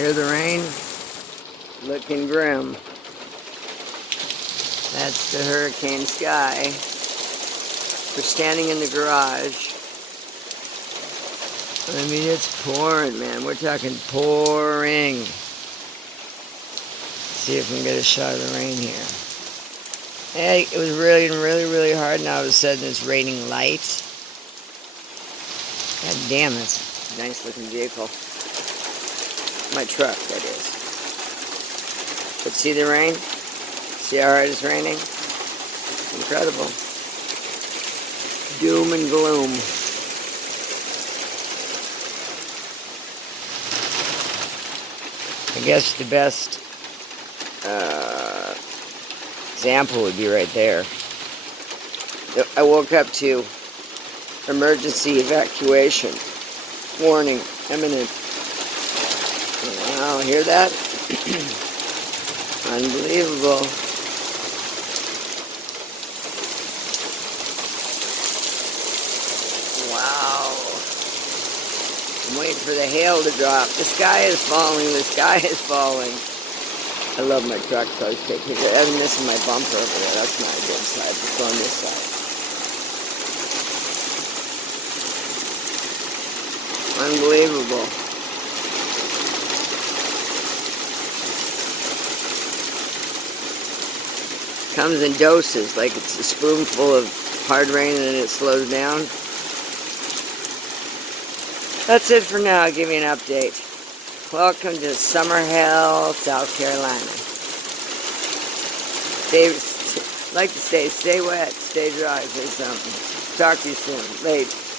Hear the rain? Looking grim. That's the hurricane sky. We're standing in the garage. I mean, it's pouring, man. We're talking pouring. See if we can get a shot of the rain here. Hey, it was raining really hard, and all of a sudden it's raining light. God damn, that's a nice looking vehicle. My truck, that is. But see the rain? See how hard it's raining? Incredible. Doom and gloom. I guess the best example would be right there. I woke up to emergency evacuation. Warning, imminent. Wow, hear that? Unbelievable. Wow. I'm waiting for the hail to drop. The sky is falling. The sky is falling. I love my truck, so I was taking it. I'm missing my bumper over there. That's not a good side. Let's go on this side. Unbelievable. Comes in doses, like it's a spoonful of hard rain and then it slows down. That's it for now. I'll give you an update. Welcome to Summer Hell, South Carolina. Stay wet, stay dry, say something. Talk to you soon. Late.